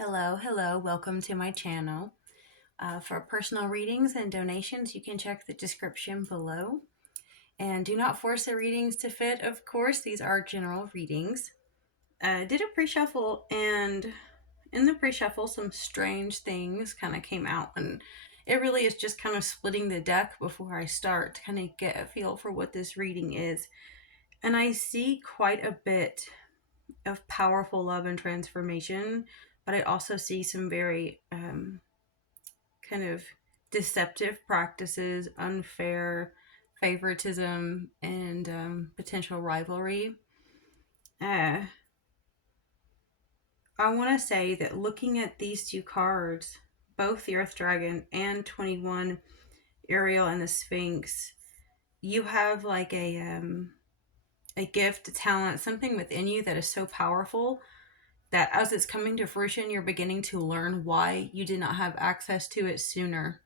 Hello, welcome to my channel. For personal readings and donations, you can check the description below. And do not force the readings to fit, of course, these are general readings. I did a pre-shuffle, and in the pre-shuffle, some strange things kind of came out, and it really is just kind of splitting the deck before I start to kind of get a feel for what this reading is. And I see quite a bit of powerful love and transformation, but I also see some very kind of deceptive practices, unfair favoritism, and potential rivalry. Uh, I want to say that looking at these two cards, both the Earth Dragon and 21 Ariel and the Sphinx, you have like a gift, a talent, something within you that is so powerful that as it's coming to fruition, you're beginning to learn why you did not have access to it sooner.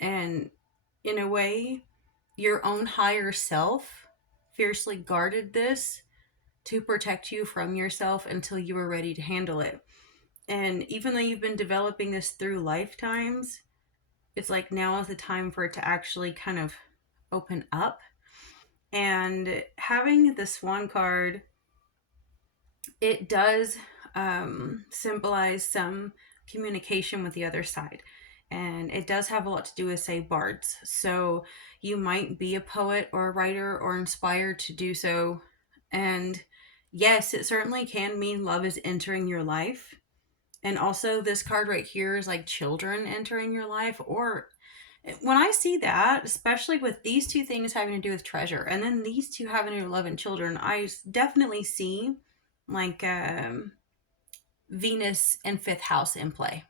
And in a way, your own higher self fiercely guarded this to protect you from yourself until you were ready to handle it. And even though you've been developing this through lifetimes, it's like now is the time for it to actually kind of open up. And having the Swan card, it does symbolize some communication with the other side. And it does have a lot to do with, say, bards. So you might be a poet or a writer or inspired to do so. And yes, it certainly can mean love is entering your life. And also, this card right here is like children entering your life. Or when I see that, especially with these two things having to do with treasure, and then these two having to do with love and children, I definitely see like Venus and fifth house in play.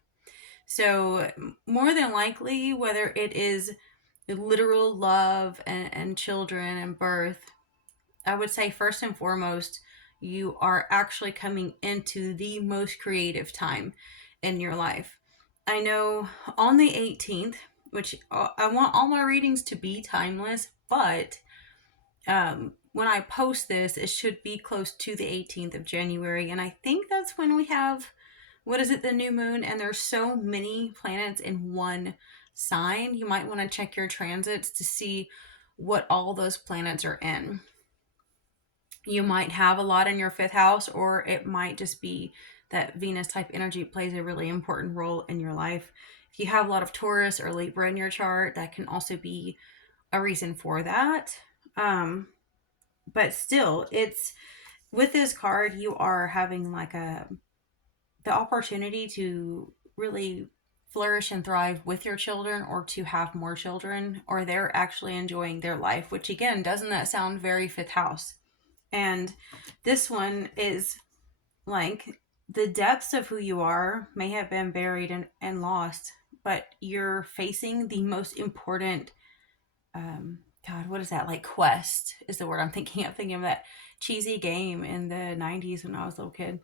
So, more than likely, whether it is literal love and children and birth, I would say first and foremost, you are actually coming into the most creative time in your life. I know on the 18th, which I want all my readings to be timeless, but when I post this, it should be close to the 18th of January. And I think that's when we have, what is it, the new moon? And there's so many planets in one sign. You might want to check your transits to see what all those planets are in. You might have a lot in your fifth house, or it might just be that Venus type energy plays a really important role in your life. If you have a lot of Taurus or Libra in your chart, that can also be a reason for that. But still, it's with this card, you are having like the opportunity to really flourish and thrive with your children, or to have more children, or they're actually enjoying their life, which again, doesn't that sound very fifth house? And this one is like the depths of who you are may have been buried and lost, but you're facing the most important, God, what is that? Like quest is the word I'm thinking of. Thinking of that cheesy game in the 90s when I was a little kid.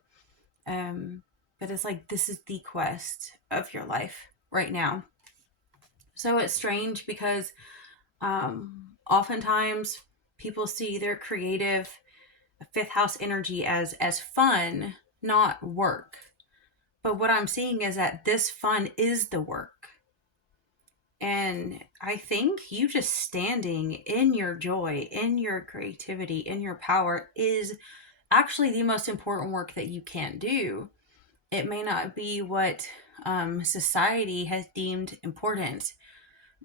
But it's like, this is the quest of your life right now. So it's strange because oftentimes people see their creative fifth house energy as fun, not work. But what I'm seeing is that this fun is the work. And I think you just standing in your joy, in your creativity, in your power is actually the most important work that you can do. It may not be what society has deemed important,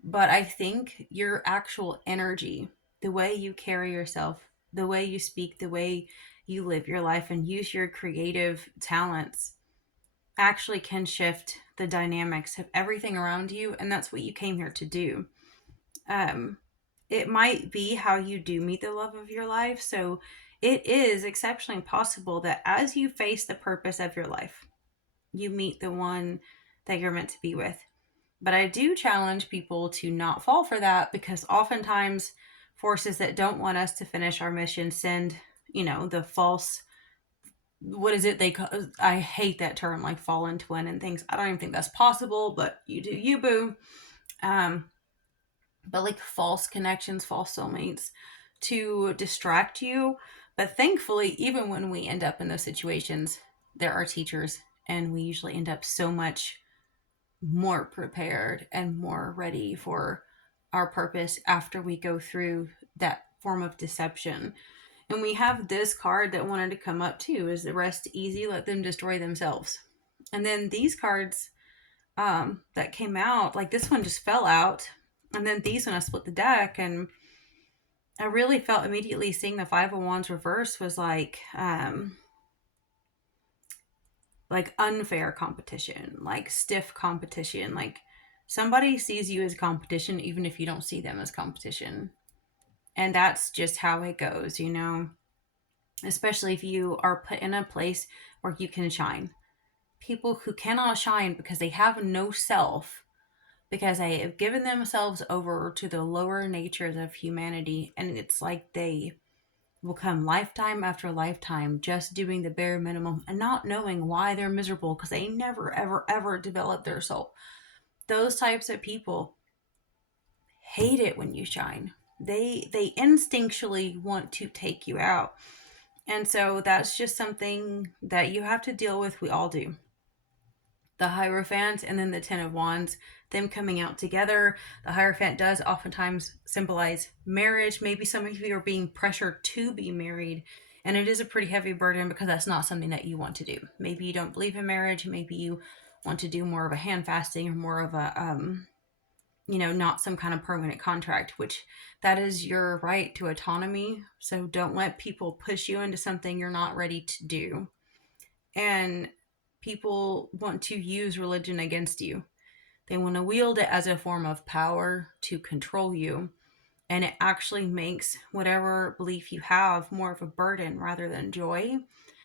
but I think your actual energy, the way you carry yourself, the way you speak, the way you live your life and use your creative talents actually can shift the dynamics of everything around you. And that's what you came here to do. Um, it might be how you do meet the love of your life. So it is exceptionally possible that as you face the purpose of your life, you meet the one that you're meant to be with. But I do challenge people to not fall for that, because oftentimes forces that don't want us to finish our mission send, the false, what is it they call, I hate that term, like fallen twin and things. I don't even think that's possible, but you do you, boo. But like false connections, false soulmates to distract you. But thankfully, even when we end up in those situations, there are teachers And we usually end up so much more prepared and more ready for our purpose after we go through that form of deception. And we have this card that wanted to come up too, is the rest easy, let them destroy themselves. And then these cards that came out, like this one just fell out. And then these, when I split the deck, and I really felt immediately seeing the Five of Wands reverse was like unfair competition, like stiff competition, like somebody sees you as competition even if you don't see them as competition. And that's just how it goes, you know, especially if you are put in a place where you can shine. People who cannot shine because they have no self, because they have given themselves over to the lower natures of humanity, and it's like they will come lifetime after lifetime just doing the bare minimum and not knowing why they're miserable because they never ever ever develop their soul. Those types of people hate it when you shine. They instinctually want to take you out. And so that's just something that you have to deal with. We all do. The Hierophant and then the Ten of Wands, them coming out together. The Hierophant does oftentimes symbolize marriage. Maybe some of you are being pressured to be married, and it is a pretty heavy burden because that's not something that you want to do. Maybe you don't believe in marriage. Maybe you want to do more of a hand fasting or more of a, not some kind of permanent contract, which that is your right to autonomy. So don't let people push you into something you're not ready to do. And people want to use religion against you. They want to wield it as a form of power to control you. And it actually makes whatever belief you have more of a burden rather than joy.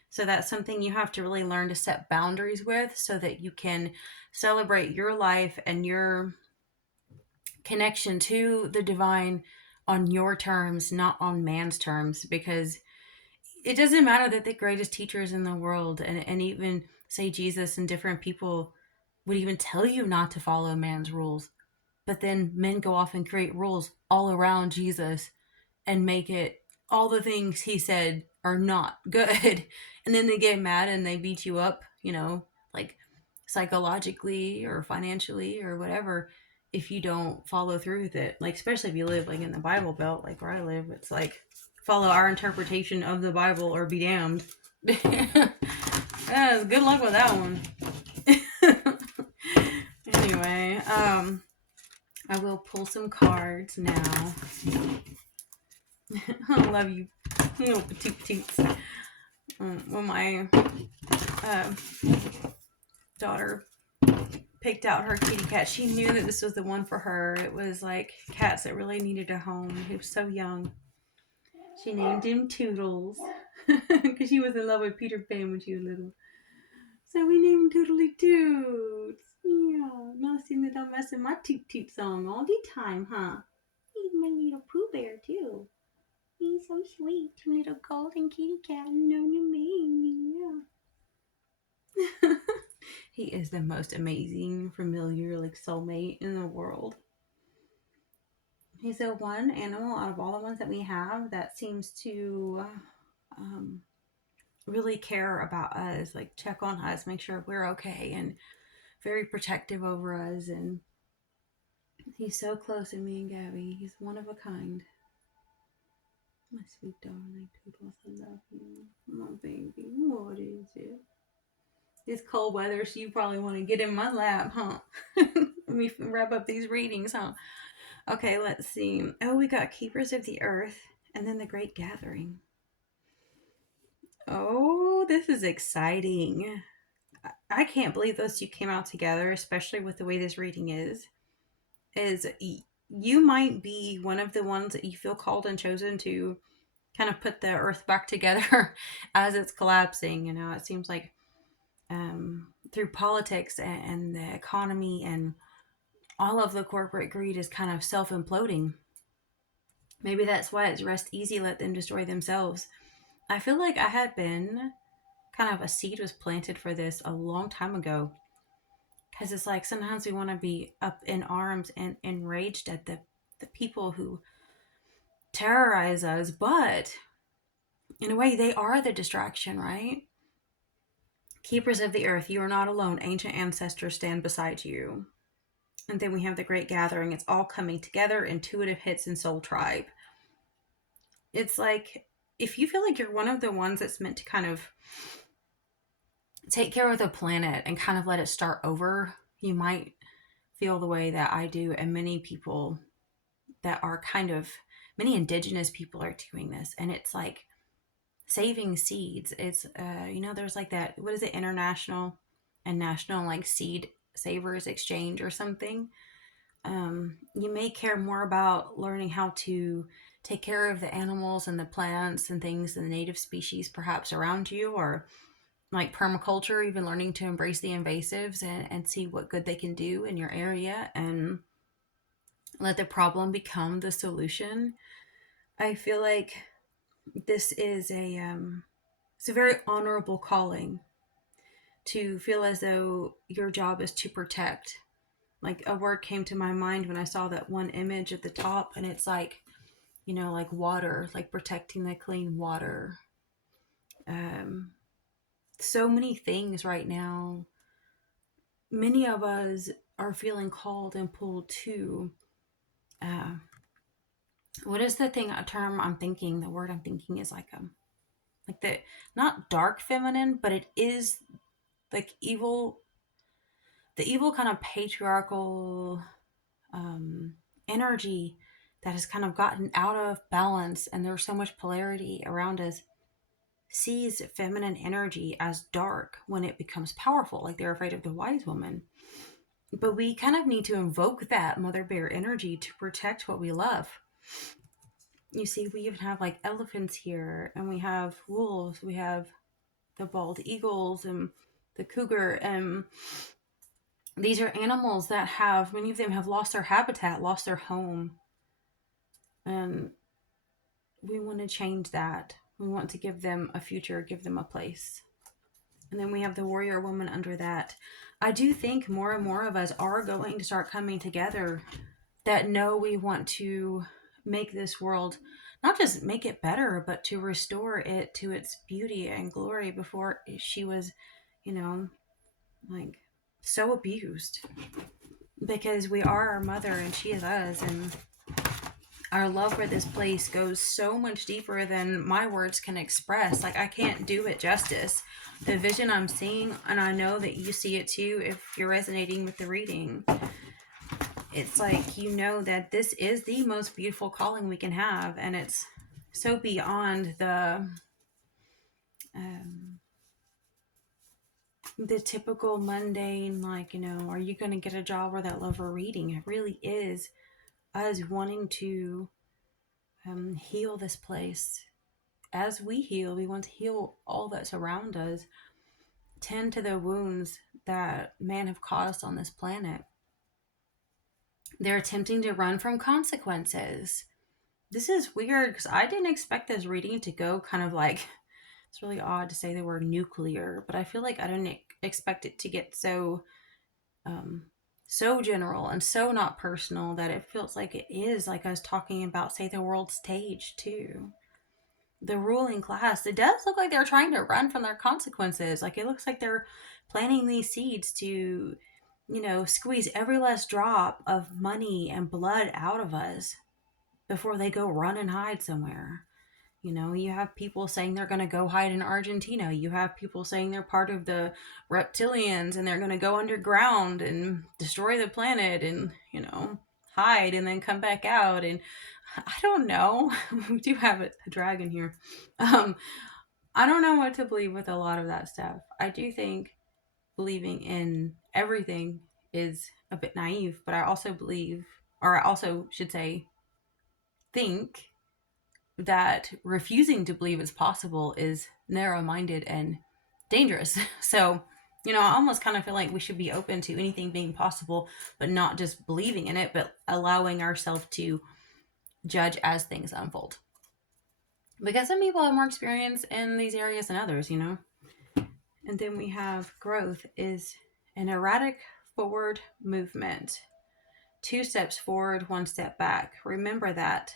So that's something you have to really learn to set boundaries with so that you can celebrate your life and your connection to the divine on your terms, not on man's terms, because it doesn't matter that the greatest teachers in the world and even say Jesus and different people would even tell you not to follow man's rules. But then men go off and create rules all around Jesus and make it all the things he said are not good. And then they get mad and they beat you up, like psychologically or financially or whatever, if you don't follow through with it. Like, especially if you live like in the Bible Belt, like where I live, it's like follow our interpretation of the Bible or be damned. Yeah, good luck with that one. Anyway, I will pull some cards now. I love you, little petite. When my daughter picked out her kitty cat, she knew that this was the one for her. It was like cats that really needed a home. He was so young. She named him Toodles because she was in love with Peter Pan when she was little. So we named him Toodly Toots. Yeah, now sing the don't mess with my toot toot song all the time, huh? He's my little Pooh Bear too. He's so sweet, little golden kitty cat, known to me. Yeah. He is the most amazing, familiar, like soulmate in the world. He's the one animal out of all the ones that we have that seems to really care about us, like check on us, make sure we're okay, and very protective over us. And he's so close to me and Gabby. He's one of a kind. My sweet darling Toodles, I love you. My baby, what is it? This cold weather, so you probably want to get in my lap, huh? Let me wrap up these readings, huh? Okay, let's see. Oh, we got Keepers of the Earth and then the Great Gathering. Oh, this is exciting. I can't believe those two came out together, especially with the way this reading is. You might be one of the ones that you feel called and chosen to kind of put the earth back together as it's collapsing. It seems like through politics and the economy and all of the corporate greed is kind of self-imploding. Maybe that's why it's rest easy, let them destroy themselves. I feel like I had been kind of a seed was planted for this a long time ago. Because it's like sometimes we want to be up in arms and enraged at the people who terrorize us, but in a way they are the distraction, right? Keepers of the earth, you are not alone. Ancient ancestors stand beside you. And then we have the great gathering. It's all coming together. Intuitive hits and soul tribe. It's like, if you feel like you're one of the ones that's meant to kind of take care of the planet and kind of let it start over, you might feel the way that I do, and many people that are kind of, many indigenous people are doing this, and it's like saving seeds. It's there's like that, what is it, international and national, like seed savers exchange or something. You may care more about learning how to take care of the animals and the plants and things and the native species perhaps around you, or like permaculture, even learning to embrace the invasives and see what good they can do in your area and let the problem become the solution. I feel like this is it's a very honorable calling to feel as though your job is to protect. Like, a word came to my mind when I saw that one image at the top, and it's like, like water, like protecting the clean water. Um, so many things right now. Many of us are feeling called and pulled to. Uh, what is the thing? A term I'm thinking. The word I'm thinking is like the, not dark feminine, but it is like evil. The evil kind of patriarchal um, energy that has kind of gotten out of balance, and there's so much polarity around us, sees feminine energy as dark when it becomes powerful, like they're afraid of the wise woman. But we kind of need to invoke that mother bear energy to protect what we love. You see, we even have like elephants here, and we have wolves, we have the bald eagles and the cougar, and these are animals that have, many of them have lost their habitat, lost their home, and we want to change that. We want to give them a future, give them a place. And then we have the warrior woman under that. I do think more and more of us are going to start coming together that know we want to make this world, not just make it better, but to restore it to its beauty and glory before she was, you know, like so abused. Because we are our mother and she is us, and our love for this place goes so much deeper than my words can express. Like, I can't do it justice. The vision I'm seeing, and I know that you see it too if you're resonating with the reading, it's like, that this is the most beautiful calling we can have, and it's so beyond the typical mundane, like, are you going to get a job or that love or reading? It really is us wanting to heal this place. As we heal, we want to heal all that's around us, tend to the wounds that man have caused on this planet. They're attempting to run from consequences. This is weird because I didn't expect this reading to go kind of like, it's really odd to say the word nuclear, but I feel like I didn't expect it to get so so general and so not personal that it feels like it is like I was talking about, say, the world stage too. The ruling class, it does look like they're trying to run from their consequences. Like, it looks like they're planting these seeds to, squeeze every last drop of money and blood out of us before they go run and hide somewhere. You have people saying they're going to go hide in Argentina. You have people saying they're part of the reptilians and they're going to go underground and destroy the planet and, hide and then come back out. And I don't know. We do have a dragon here. I don't know what to believe with a lot of that stuff. I do think believing in everything is a bit naive, but I also believe, or I also should say, think that refusing to believe it's possible is narrow-minded and dangerous. So, I almost kind of feel like we should be open to anything being possible, but not just believing in it, but allowing ourselves to judge as things unfold. Because some people have more experience in these areas than others, And then we have growth is an erratic forward movement. 2 steps forward, 1 step back. Remember that.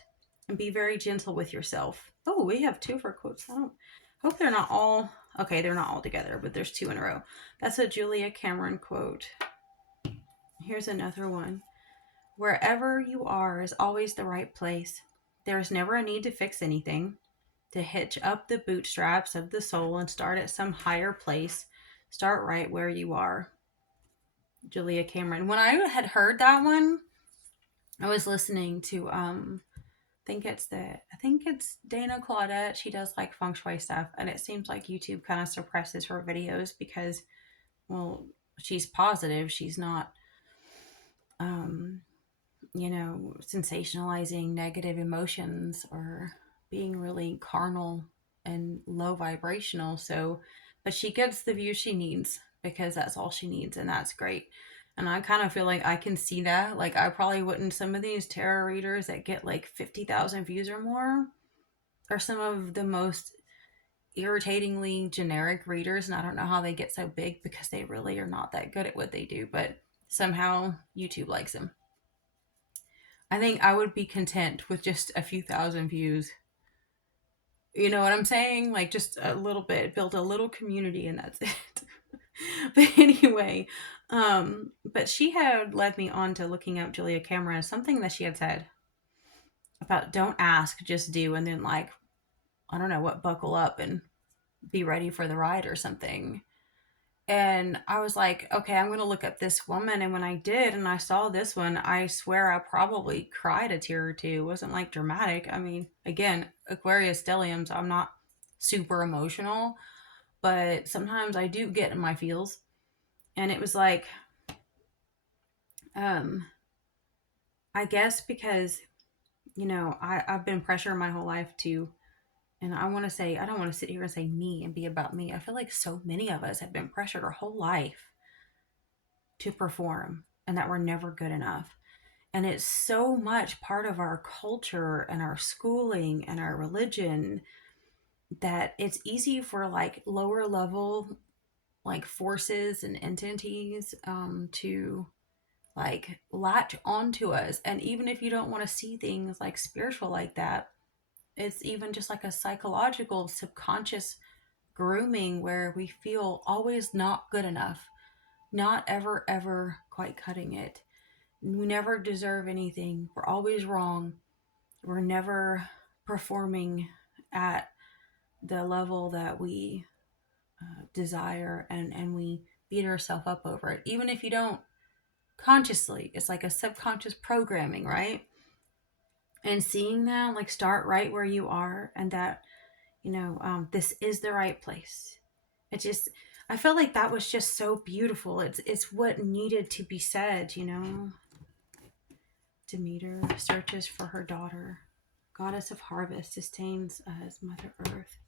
And be very gentle with yourself. Oh, we have 2 for quotes. I don't hope they're not all Okay, they're not all together, but there's two in a row. That's a Julia Cameron quote. Here's another one. Wherever you are is always the right place. There is never a need to fix anything, to hitch up the bootstraps of the soul and start at some higher place. Start right where you are. Julia Cameron. When I had heard that one, I was listening to I think it's Dana Claudette. She does like feng shui stuff, and it seems like YouTube kind of suppresses her videos because, well, she's positive. She's not um sensationalizing negative emotions or being really carnal and low vibrational. So, but she gets the views she needs because that's all she needs, and that's great. And I kind of feel like I can see that. Like, I probably wouldn't, some of these tarot readers that get like 50,000 views or more are some of the most irritatingly generic readers. And I don't know how they get so big because they really are not that good at what they do, but somehow YouTube likes them. I think I would be content with just a few thousand views. You know what I'm saying? Like, just a little bit, build a little community, and that's it. But anyway, but she had led me on to looking up Julia Cameron, something that she had said about don't ask, just do, and then like, I don't know what, buckle up and be ready for the ride or something. And I was like, okay, I'm going to look up this woman. And when I did, and I saw this one, I swear I probably cried a tear or two. It wasn't like dramatic. I mean, again, Aquarius stelliums, I'm not super emotional, but sometimes I do get in my feels. And it was like, um, I guess because, I've been pressured my whole life to, and I want to say, I don't want to sit here and say me and be about me. I feel like so many of us have been pressured our whole life to perform and that we're never good enough. And it's so much part of our culture and our schooling and our religion that it's easy for like lower level like forces and entities to like latch onto us. And even if you don't want to see things like spiritual like that, it's even just like a psychological subconscious grooming where we feel always not good enough, not ever quite cutting it. We never deserve anything. We're always wrong. We're never performing at the level that we desire, and we beat ourselves up over it. Even if you don't consciously, it's like a subconscious programming, right? And seeing that, like, start right where you are, and that, this is the right place. It just, I felt like that was just so beautiful. It's what needed to be said. Demeter searches for her daughter. Goddess of harvest sustains us, Mother Earth.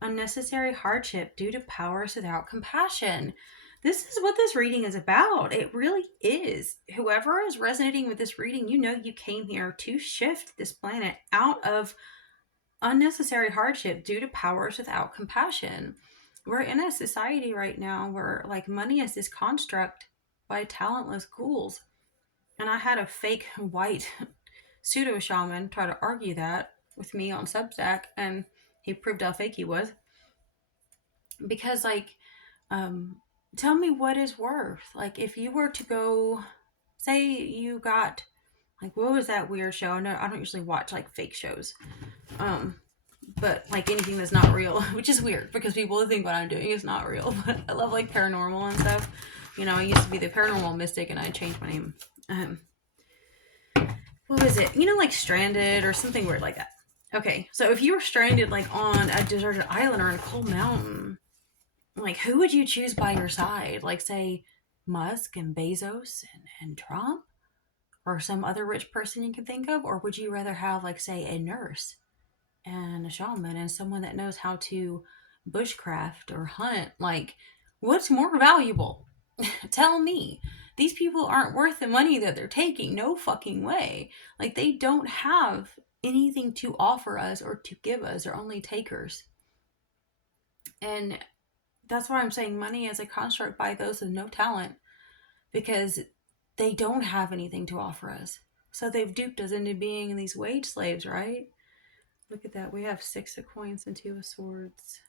Unnecessary hardship due to powers without compassion. This is what this reading is about. It really is. Whoever is resonating with this reading, you came here to shift this planet out of unnecessary hardship due to powers without compassion. We're in a society right now where like money is this construct by talentless ghouls. And I had a fake white pseudo shaman try to argue that with me on Substack, and he proved how fake he was. Because, like, um, tell me what is worth. Like, if you were to go, say you got, like, what was that weird show? No, I don't usually watch like fake shows. Um, but like anything that's not real, which is weird because people think what I'm doing is not real. But I love like paranormal and stuff. I used to be the paranormal mystic, and I changed my name. What was it? Like stranded or something weird like that. Okay, so if you were stranded like on a deserted island or in a cold mountain, like who would you choose by your side? Like say Musk and Bezos and Trump, or some other rich person you can think of? Or would you rather have like say a nurse and a shaman and someone that knows how to bushcraft or hunt? Like, what's more valuable? Tell me. These people aren't worth the money that they're taking. No fucking way. Like, they don't have anything to offer us or to give us. They're only takers. And that's why I'm saying money is a construct by those with no talent, because they don't have anything to offer us. So they've duped us into being these wage slaves, right? Look at that. We have 6 of coins and 2 of swords.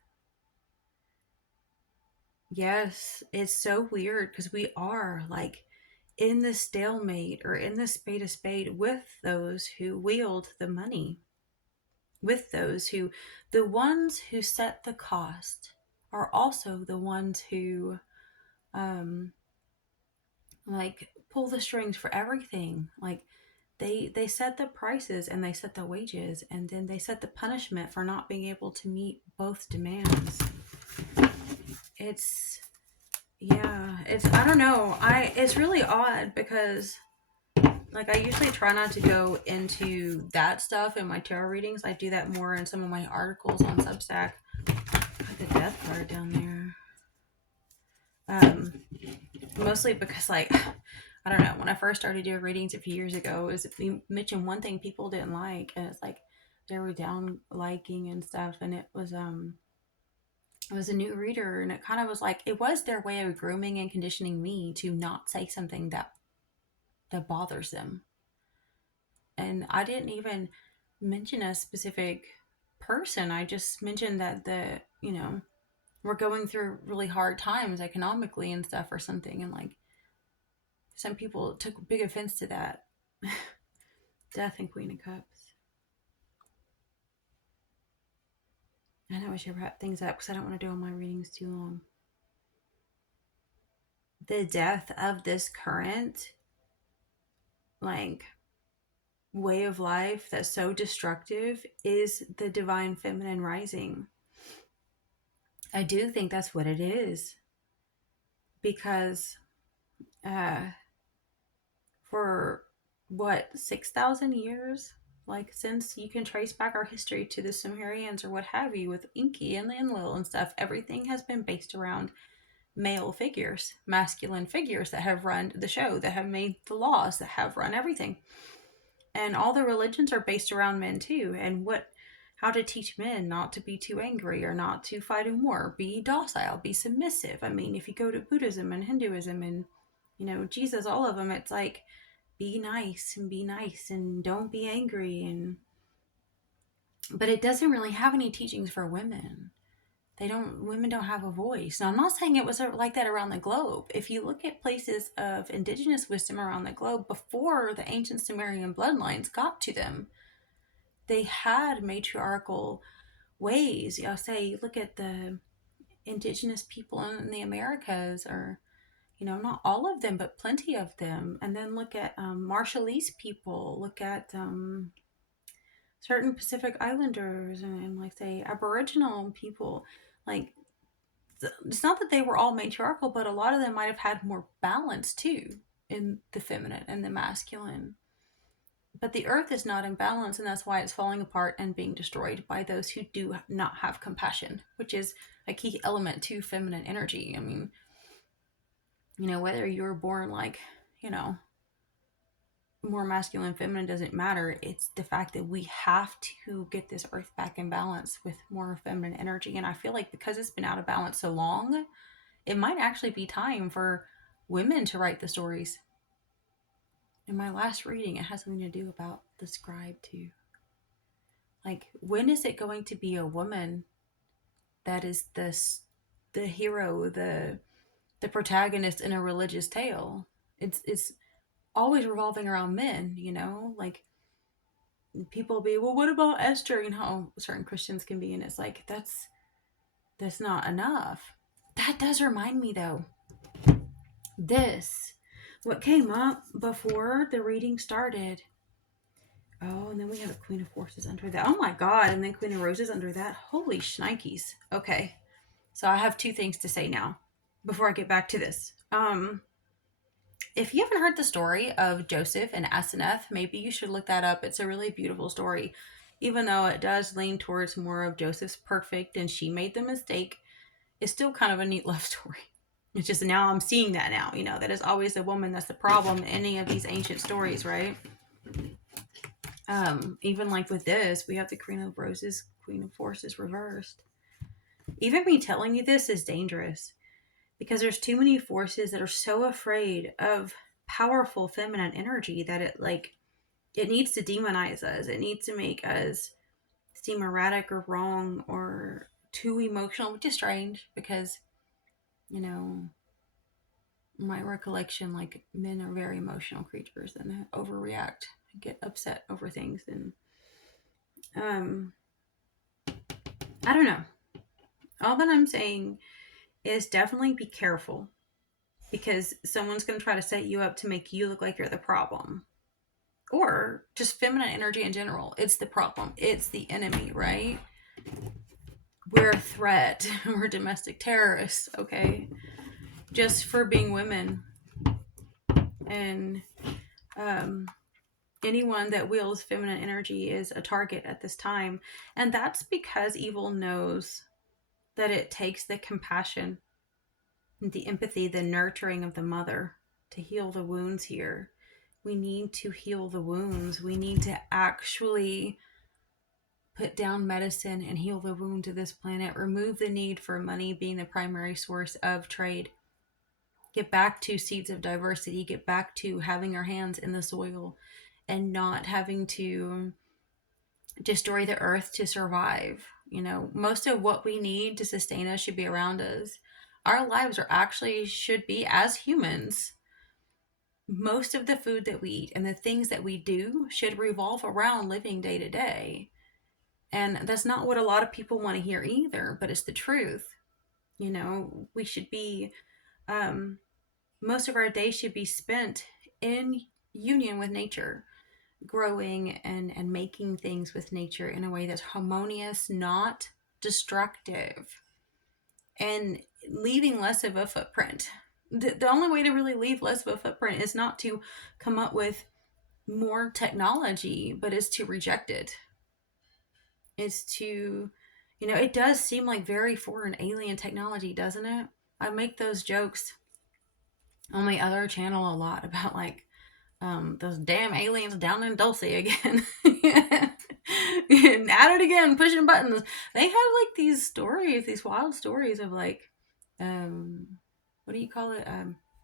Yes, it's so weird because we are like in the stalemate or in the spade of spade with those who wield the money, with those who, the ones who set the cost are also the ones who, um, like pull the strings for everything. Like they set the prices and they set the wages and then they set the punishment for not being able to meet both demands. It's Yeah, it's, I don't know. It's really odd because like I usually try not to go into that stuff in my tarot readings. I do that more in some of my articles on Substack. Got the death card down there. Um, Mostly because like I don't know, when I first started doing readings a few years ago, is we mentioned one thing people didn't like, and it's like they were down liking and stuff, and it was a new reader, and it kind of was like it was their way of grooming and conditioning me to not say something that bothers them. And I didn't even mention a specific person. I just mentioned that we're going through really hard times economically and stuff or something, and like some people took big offense to that. Death and Queen of Cups. I know I should wrap things up because I don't want to do all my readings too long. The death of this current like way of life that's so destructive is the divine feminine rising. I do think that's what it is because uh for what, 6,000 years, like since you can trace back our history to the Sumerians or what have you, with Enki and Enlil and stuff, everything has been based around male figures, masculine figures that have run the show, that have made the laws, that have run everything. And all the religions are based around men too, and what, how to teach men not to be too angry or not to fight in war, be docile, be submissive. I mean, if you go to Buddhism and Hinduism and Jesus, all of them, it's like be nice and don't be angry. And but it doesn't really have any teachings for women. Women don't have a voice. Now I'm not saying it was like that around the globe. If you look at places of indigenous wisdom around the globe before the ancient Sumerian bloodlines got to them, they had matriarchal ways. Say look at the indigenous people in the Americas, or not all of them, but plenty of them. And then look at Marshallese people, look at certain Pacific Islanders, and like say Aboriginal people. Like, it's not that they were all matriarchal, but a lot of them might have had more balance too in the feminine and the masculine. But the earth is not in balance, and that's why it's falling apart and being destroyed by those who do not have compassion, which is a key element to feminine energy. I mean, whether you were born like, you know, more masculine, feminine doesn't matter. It's the fact that we have to get this earth back in balance with more feminine energy. And I feel like because it's been out of balance so long, it might actually be time for women to write the stories. In my last reading, it has something to do about the scribe too. Like, when is it going to be a woman that is the hero, the protagonist in a religious tale? It's always revolving around men, like people be, well, what about Esther? Certain Christians can be, and it's like that's not enough. That does remind me though, this what came up before the reading started. Oh, and then we have a Queen of Forces under that. Oh my god, and then Queen of Roses under that. Holy shnikes. Okay. So I have two things to say now before I get back to this. If you haven't heard the story of Joseph and Asenath, maybe you should look that up. It's a really beautiful story. Even though it does lean towards more of Joseph's perfect and she made the mistake, it's still kind of a neat love story. It's just now I'm seeing that now, that is always the woman that's the problem in any of these ancient stories, right? Even like with this, we have the Queen of Roses, Queen of Forces reversed. Even me telling you this is dangerous because there's too many forces that are so afraid of powerful feminine energy that it needs to demonize us. It needs to make us seem erratic or wrong or too emotional, which is strange because You know, my recollection, like men are very emotional creatures and overreact, get upset over things, and um, I don't know. All that I'm saying is definitely be careful because someone's going to try to set you up to make you look like you're the problem. Or just feminine energy in general. It's the problem. It's the enemy, right? We're a threat. We're domestic terrorists, okay? Just for being women. And um, anyone that wields feminine energy is a target at this time. And that's because evil knows that it takes the compassion, the empathy, the nurturing of the mother to heal the wounds here. We need to heal the wounds. We need to actually put down medicine and heal the wound to this planet, remove the need for money being the primary source of trade, get back to seeds of diversity, get back to having our hands in the soil and not having to destroy the earth to survive. You know, most of what we need to sustain us should be around us. Our lives are actually should be as humans. Most of the food that we eat and the things that we do should revolve around living day to day. And that's not what a lot of people want to hear either, but it's the truth. You know, we should be, um, most of our day should be spent in union with nature, growing and making things with nature in a way that's harmonious, not destructive, and leaving less of a footprint. The only way to really leave less of a footprint is not to come up with more technology, but is to reject it. Is to, you know, it does seem like very foreign alien technology, doesn't it? I make those jokes on my other channel a lot about like those damn aliens down in Dulce again. And at it again, pushing buttons. They have like these stories, these wild stories of like, um, what do you call it?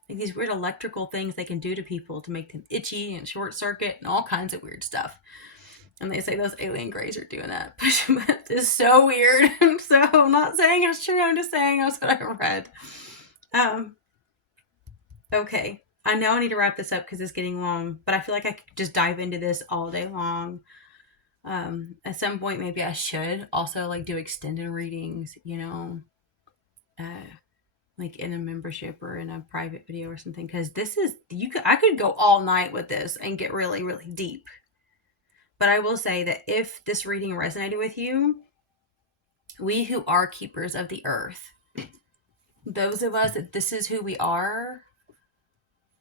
Like these weird electrical things they can do to people to make them itchy and short circuit and all kinds of weird stuff. And they say those alien greys are doing that. But it's so weird. So I'm not saying it's true. I'm just saying that's what I read. Um, okay. I know I need to wrap this up because it's getting long, but I feel like I could just dive into this all day long. At some point, maybe I should also like do extended readings, you know, uh, like in a membership or in a private video or something. Because this is I could go all night with this and get really, really deep. But I will say that if this reading resonated with you, we who are keepers of the earth, those of us that this is who we are,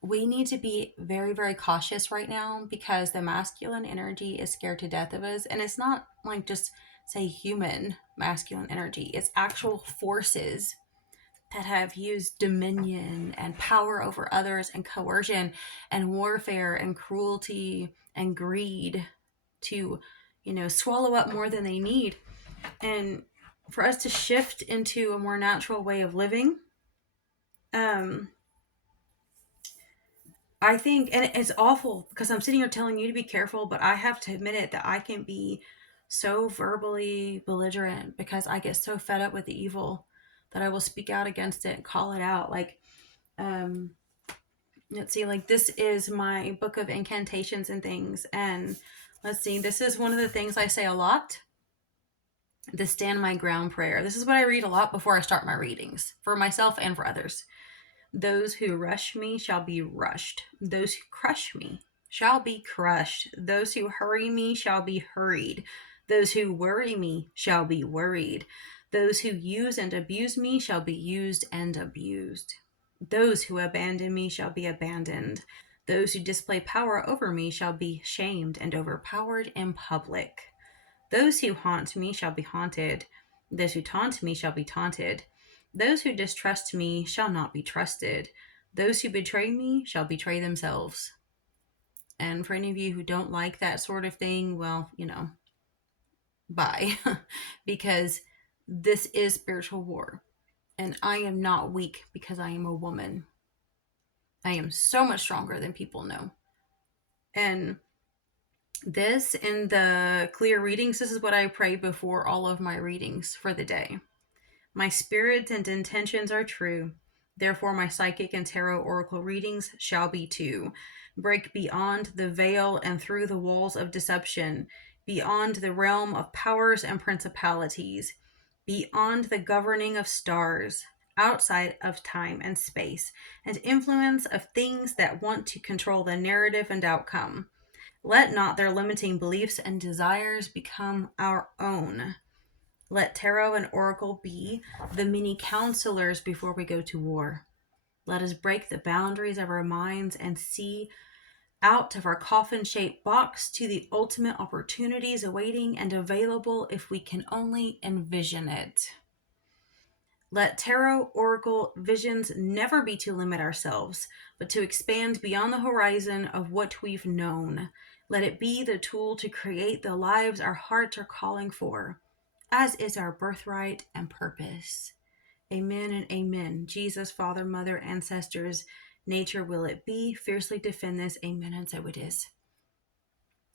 we need to be very, very cautious right now because the masculine energy is scared to death of us. And it's not like just say human masculine energy, it's actual forces that have used dominion and power over others and coercion and warfare and cruelty and greed to, you know, swallow up more than they need. And for us to shift into a more natural way of living, um, I think, and it's awful because I'm sitting here telling you to be careful, but I have to admit it that I can be so verbally belligerent because I get so fed up with the evil that I will speak out against it and call it out. Like, um, let's see, like this is my book of incantations and things. And let's see, this is one of the things I say a lot, the stand my ground prayer. This is what I read a lot before I start my readings for myself and for others. Those who rush me shall be rushed. Those who crush me shall be crushed. Those who hurry me shall be hurried. Those who worry me shall be worried. Those who use and abuse me shall be used and abused. Those who abandon me shall be abandoned. Those who display power over me shall be shamed and overpowered in public. Those who haunt me shall be haunted. Those who taunt me shall be taunted. Those who distrust me shall not be trusted. Those who betray me shall betray themselves. And for any of you who don't like that sort of thing, well, you know, bye. Because this is spiritual war. And I am not weak because I am a woman. I am so much stronger than people know. And this in the clear readings, this is what I pray before all of my readings for the day. My spirit and intentions are true. Therefore, my psychic and tarot oracle readings shall be too. Break beyond the veil and through the walls of deception, beyond the realm of powers and principalities, beyond the governing of stars, outside of time and space, and influence of things that want to control the narrative and outcome. Let not their limiting beliefs and desires become our own. Let tarot and oracle be the mini counselors before we go to war. Let us break the boundaries of our minds and see out of our coffin shaped box to the ultimate opportunities awaiting and available if we can only envision it. Let tarot oracle visions never be to limit ourselves, but to expand beyond the horizon of what we've known. Let it be the tool to create the lives our hearts are calling for, as is our birthright and purpose. Amen and amen. Jesus, Father, Mother, ancestors, nature will it be. Fiercely defend this. Amen. And so it is.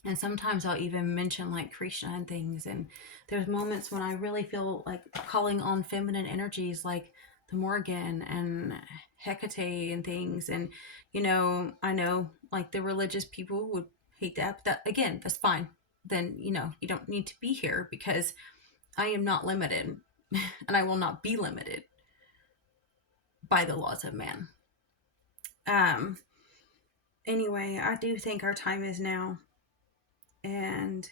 And sometimes I'll even mention like Krishna and things. And there's moments when I really feel like calling on feminine energies like the Morgan and Hecate and things. And, I know like the religious people would hate that. But that, again, that's fine. Then, you don't need to be here because I am not limited and I will not be limited by the laws of man. Um, anyway, I do think our time is now. And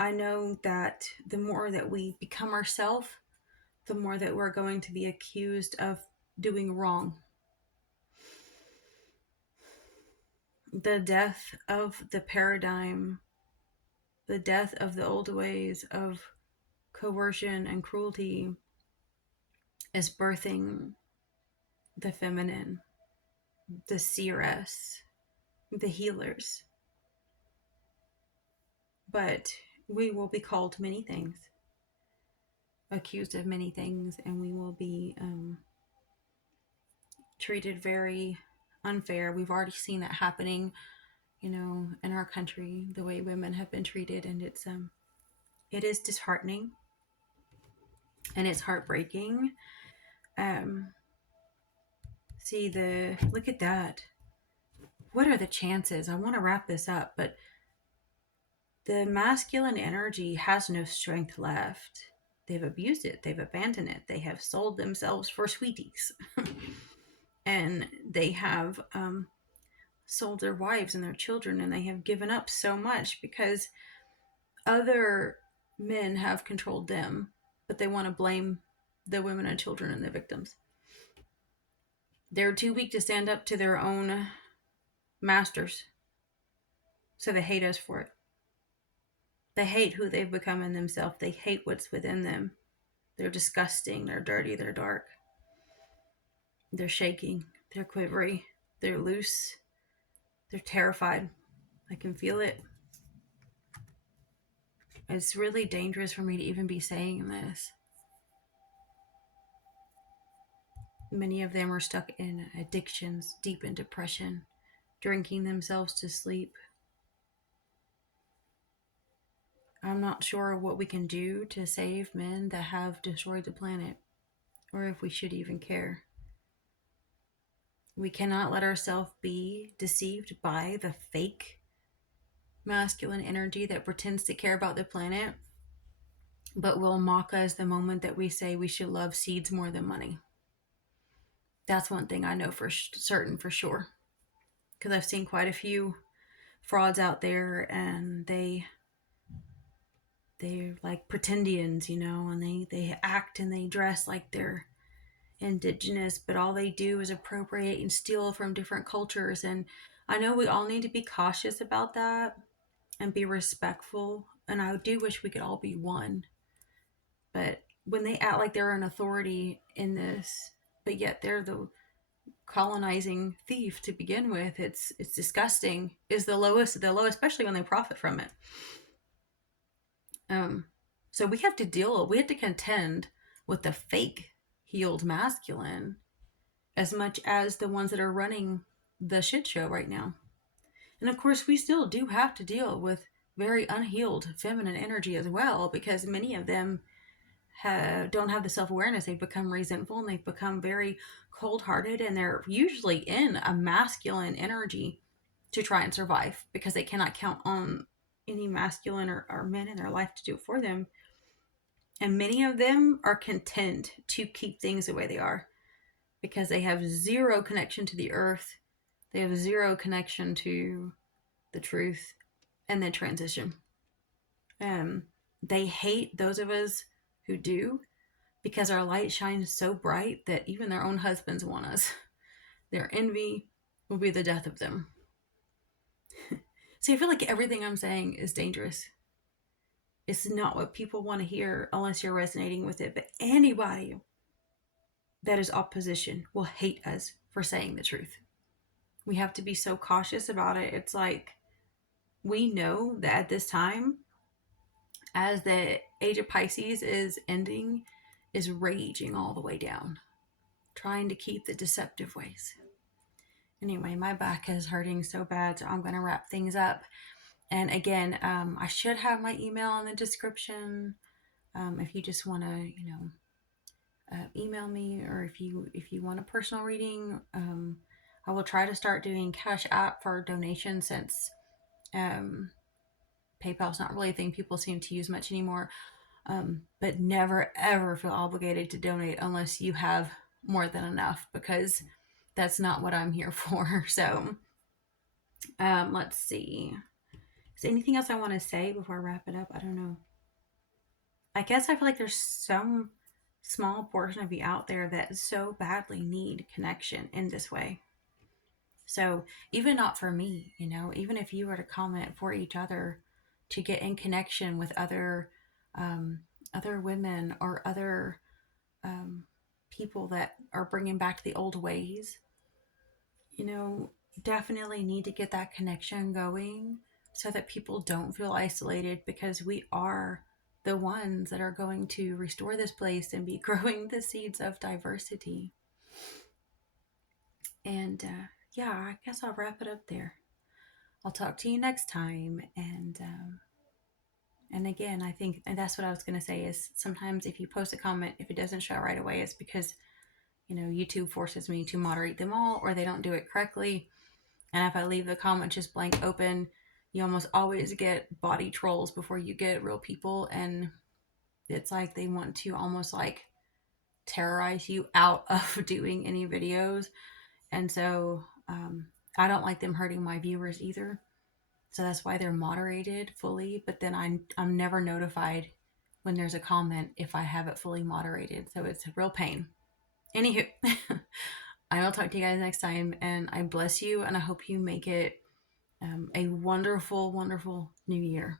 I know that the more that we become ourselves, the more that we're going to be accused of doing wrong. The death of the paradigm, the death of the old ways of coercion and cruelty is birthing the feminine, the seeress, the healers. But we will be called many things, accused of many things, and we will be treated very unfair. We've already seen that happening, in our country, the way women have been treated, and it is disheartening and it's heartbreaking. Look at that. What are the chances? I want to wrap this up, but the masculine energy has no strength left. They've abused it. They've abandoned it. They have sold themselves for sweeties. And they have sold their wives and their children, and they have given up so much because other men have controlled them, but they want to blame the women and children and the victims. They're too weak to stand up to their own masters, so they hate us for it. They hate who they've become in themselves. They hate what's within them. They're disgusting. They're dirty. They're dark. They're shaking. They're quivery. They're loose. They're terrified. I can feel it. It's really dangerous for me to even be saying this. Many of them are stuck in addictions, deep in depression, drinking themselves to sleep. I'm not sure what we can do to save men that have destroyed the planet, or if we should even care. We cannot let ourselves be deceived by the fake masculine energy that pretends to care about the planet, but will mock us the moment that we say we should love seeds more than money. That's one thing I know for certain, for sure. Because I've seen quite a few frauds out there, and they're like pretendians, and they act and they dress like they're indigenous, but all they do is appropriate and steal from different cultures. And I know we all need to be cautious about that and be respectful, and I do wish we could all be one. But when they act like they're an authority in this, but yet they're the colonizing thief to begin with, it's disgusting. Is the lowest of the low, especially when they profit from it. So we have to contend with the fake healed masculine as much as the ones that are running the shit show right now. And of course, we still do have to deal with very unhealed feminine energy as well, because many of them don't have the self-awareness. They've become resentful, and they've become very cold-hearted, and they're usually in a masculine energy to try and survive because they cannot count on any masculine or men in their life to do it for them. And many of them are content to keep things the way they are because they have zero connection to the earth. They have zero connection to the truth and then transition. Um, they hate those of us who do because our light shines so bright that even their own husbands want us. Their envy will be the death of them. So I feel like everything I'm saying is dangerous. It's not what people want to hear unless you're resonating with it. But anybody that is opposition will hate us for saying the truth. We have to be so cautious about it. It's like we know that at this time, as the age of Pisces is ending, is raging all the way down, trying to keep the deceptive ways. Anyway, my back is hurting so bad, so I'm going to wrap things up. And again, I should have my email in the description. If you just want to, email me, or if you want a personal reading, I will try to start doing Cash App for donations since PayPal's not really a thing people seem to use much anymore. But never ever feel obligated to donate unless you have more than enough, because that's not what I'm here for. So let's see. Is there anything else I want to say before I wrap it up? I don't know. I guess I feel like there's some small portion of you out there that so badly need connection in this way. So even not for me, even if you were to comment for each other to get in connection with other women or other people that are bringing back the old ways, definitely need to get that connection going so that people don't feel isolated, because we are the ones that are going to restore this place and be growing the seeds of diversity. And yeah, I guess I'll wrap it up there. I'll talk to you next time. And again, I think, and that's what I was going to say, is sometimes if you post a comment, if it doesn't show right away, it's because YouTube forces me to moderate them all, or they don't do it correctly. And if I leave the comment just blank open, you almost always get body trolls before you get real people. And it's like they want to almost like terrorize you out of doing any videos. And so I don't like them hurting my viewers either. So that's why they're moderated fully. But then I'm never notified when there's a comment if I have it fully moderated. So it's a real pain. Anywho, I will talk to you guys next time, and I bless you, and I hope you make it a wonderful, wonderful new year.